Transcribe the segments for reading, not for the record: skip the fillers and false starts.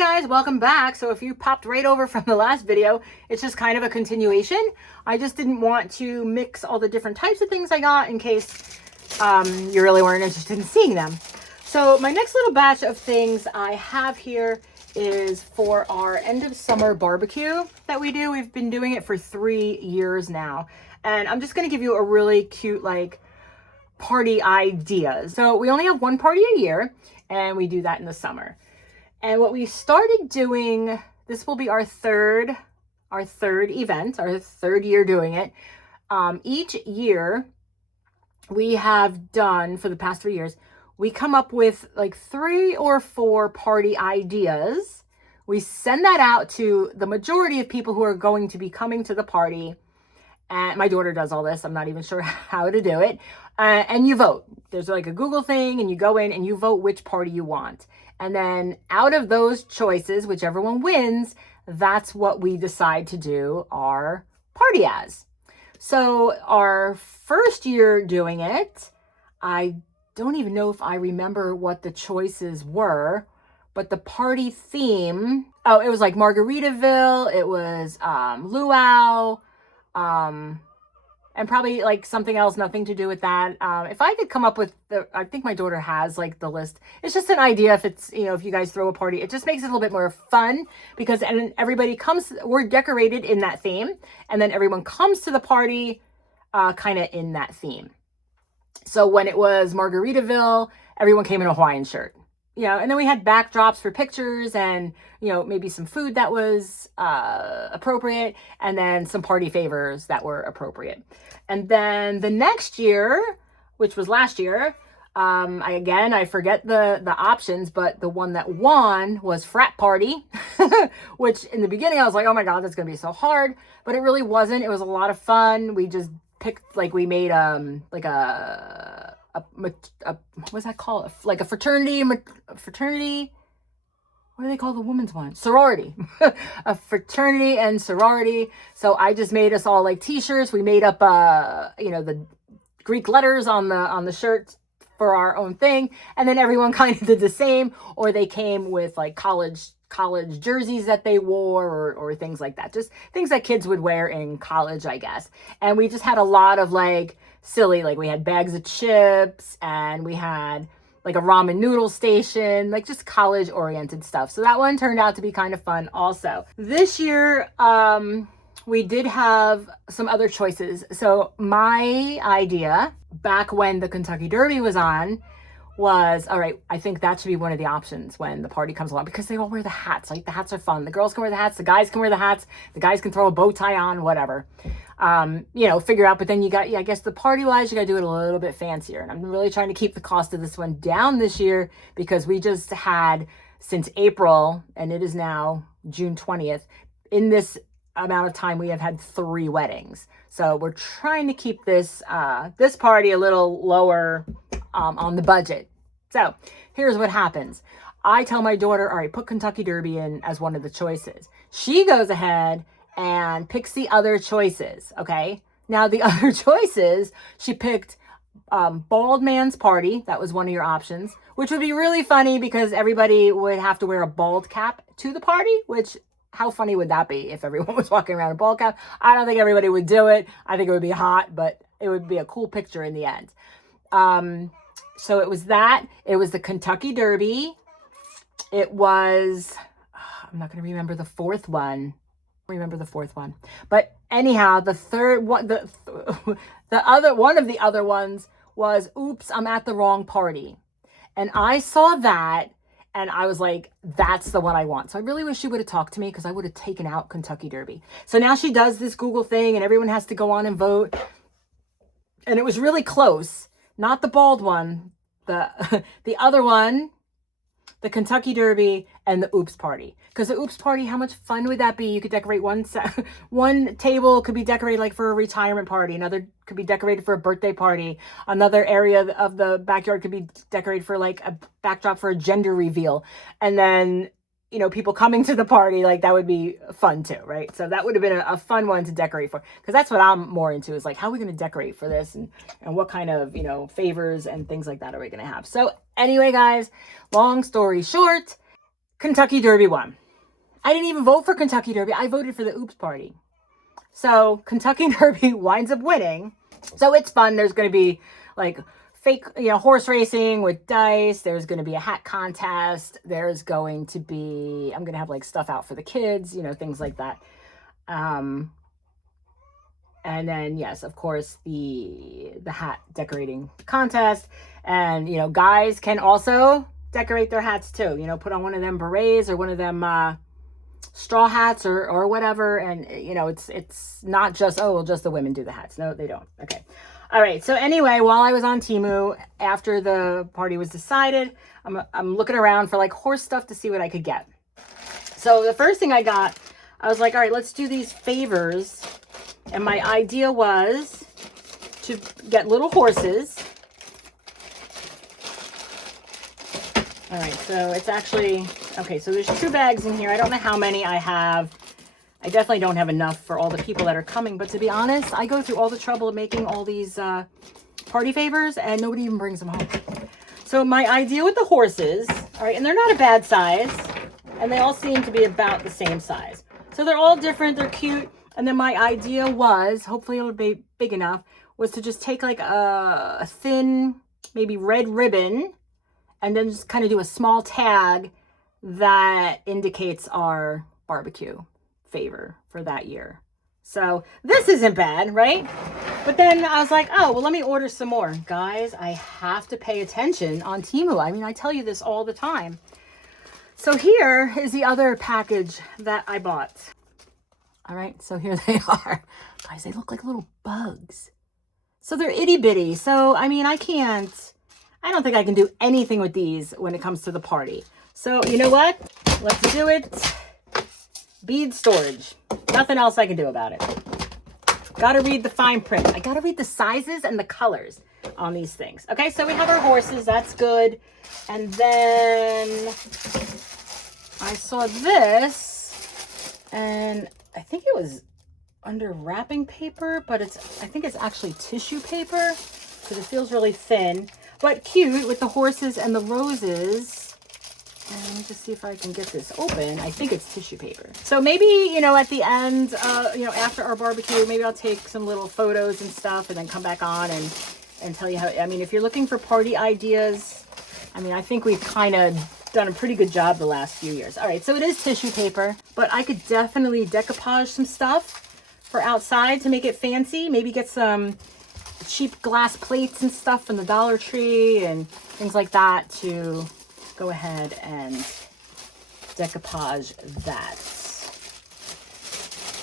guys, welcome back. So if you popped right over from the last video, it's just kind of a continuation. I just didn't want to mix all the different types of things I got in case you really weren't interested in seeing them. So my next little batch of things I have here is for our end of summer barbecue that we do. We've been doing it for 3 years now. And I'm just going to give you a really cute, like, party ideas. So we only have one party a year, and we do that in the summer. And what we started doing, this will be our third event, our third year doing it. Each year we have done, for the past 3 years, we come up with like 3 or 4 party ideas. We send that out to the majority of people who are going to be coming to the party. And my daughter does all this. I'm not even sure how to do it. And you vote. There's like a Google thing, and you go in and you vote which party you want. And then out of those choices, whichever one wins, that's what we decide to do our party as. So our first year doing it, I don't even know if I remember what the choices were, but the party theme, it was like Margaritaville, it was luau, and probably like something else, nothing to do with that. If I could come up with I think my daughter has like the list. It's just an idea. If it's, if you guys throw a party, it just makes it a little bit more fun because, and everybody comes, we're decorated in that theme. And then everyone comes to the party, kind of in that theme. So when it was Margaritaville, everyone came in a Hawaiian shirt. And then we had backdrops for pictures and, maybe some food that was appropriate, and then some party favors that were appropriate. And then the next year, which was last year, I forget the options, but the one that won was frat party, which in the beginning I was like, oh my God, that's going to be so hard, but it really wasn't. It was a lot of fun. We just picked, like, we made like a what's that called? Like a fraternity. What do they call the women's one? Sorority. A fraternity and sorority. So I just made us all like t-shirts. We made up, the Greek letters on the shirts for our own thing. And then everyone kind of did the same, or they came with like college jerseys that they wore, or things like that. Just things that kids would wear in college, I guess. And we just had a lot of like silly, like we had bags of chips, and we had like a ramen noodle station, like just college oriented stuff. So that one turned out to be kind of fun also. This year, we did have some other choices. So my idea back when the Kentucky Derby was on was, all right, I think that should be one of the options when the party comes along, because they all wear the hats. Like, the hats are fun. The girls can wear the hats. The guys can wear the hats. The guys can throw a bow tie on, whatever. Figure out. But then I guess the party wise, you got to do it a little bit fancier. And I'm really trying to keep the cost of this one down this year, because we just had, since April, and it is now June 20th, in this amount of time, we have had 3 weddings. So we're trying to keep this party a little lower on the budget. So here's what happens. I tell my daughter, all right, put Kentucky Derby in as one of the choices. She goes ahead and picks the other choices. Okay. Now the other choices, she picked Bald Man's Party. That was one of your options, which would be really funny because everybody would have to wear a bald cap to the party, which, how funny would that be if everyone was walking around in a bald cap? I don't think everybody would do it. I think it would be hot, but it would be a cool picture in the end. So it was that. It was the Kentucky Derby. It was, I'm not going to remember the fourth one. But anyhow, the third one, the other one of the other ones was, oops, I'm at the wrong party. And I saw that, and I was like, that's the one I want. So I really wish she would have talked to me, because I would have taken out Kentucky Derby. So now she does this Google thing, and everyone has to go on and vote. And it was really close. Not the bald one, the other one, the Kentucky Derby, and the Oops Party. Because the Oops Party, how much fun would that be? You could decorate one table could be decorated like for a retirement party. Another could be decorated for a birthday party. Another area of the backyard could be decorated for like a backdrop for a gender reveal. And then, people coming to the party, like that would be fun too, right? So that would have been a fun one to decorate for, because that's what I'm more into, is like, how are we going to decorate for this, and what kind of, favors and things like that are we going to have? So anyway, guys, long story short, Kentucky Derby won. I didn't even vote for Kentucky Derby. I voted for the Oops Party. So Kentucky Derby winds up winning. So it's fun. There's going to be like fake, horse racing with dice. There's going to be a hat contest. There's going to be, I'm going to have like stuff out for the kids, things like that. And then, yes, of course, the hat decorating contest. And, guys can also decorate their hats too. Put on one of them berets or one of them straw hats or whatever. And, it's not just, just the women do the hats. No, they don't. Okay. All right. So anyway, while I was on Temu, after the party was decided, I'm looking around for like horse stuff to see what I could get. So the first thing I got, I was like, all right, let's do these favors. And my idea was to get little horses. All right, so it's actually, okay, so there's 2 bags in here. I don't know how many I have. I definitely don't have enough for all the people that are coming. But to be honest, I go through all the trouble of making all these party favors and nobody even brings them home. So my idea with the horses, all right, and they're not a bad size. And they all seem to be about the same size. So they're all different, they're cute. And then my idea was, hopefully it'll be big enough, was to just take like a thin, maybe red ribbon, and then just kind of do a small tag that indicates our barbecue favor for that year. So this isn't bad, right? But then I was like, oh, well, let me order some more. Guys, I have to pay attention on Temu. I mean, I tell you this all the time. So here is the other package that I bought. All right, so here they are. Guys, they look like little bugs. So they're itty bitty. So, I mean, I don't think I can do anything with these when it comes to the party. So, you know what? Let's do it. Bead storage. Nothing else I can do about it. Gotta read the fine print. I gotta read the sizes and the colors on these things. Okay, so we have our horses. That's good. And then I saw this, and I think it was under wrapping paper, but I think it's actually tissue paper because it feels really thin, but cute with the horses and the roses. And let me just see if I can get this open. I think it's tissue paper. So maybe, at the end, after our barbecue, maybe I'll take some little photos and stuff and then come back on and tell you how, if you're looking for party ideas, I think we've kind of done a pretty good job the last few years. All right, so it is tissue paper, but I could definitely decoupage some stuff for outside to make it fancy. Maybe get some cheap glass plates and stuff from the Dollar Tree and things like that to go ahead and decoupage that.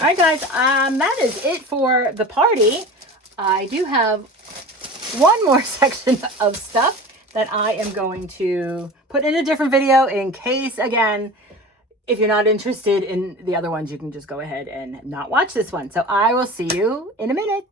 All right, guys, that is it for the party. I do have one more section of stuff that I am going to put in a different video in case, again, if you're not interested in the other ones, you can just go ahead and not watch this one. So I will see you in a minute.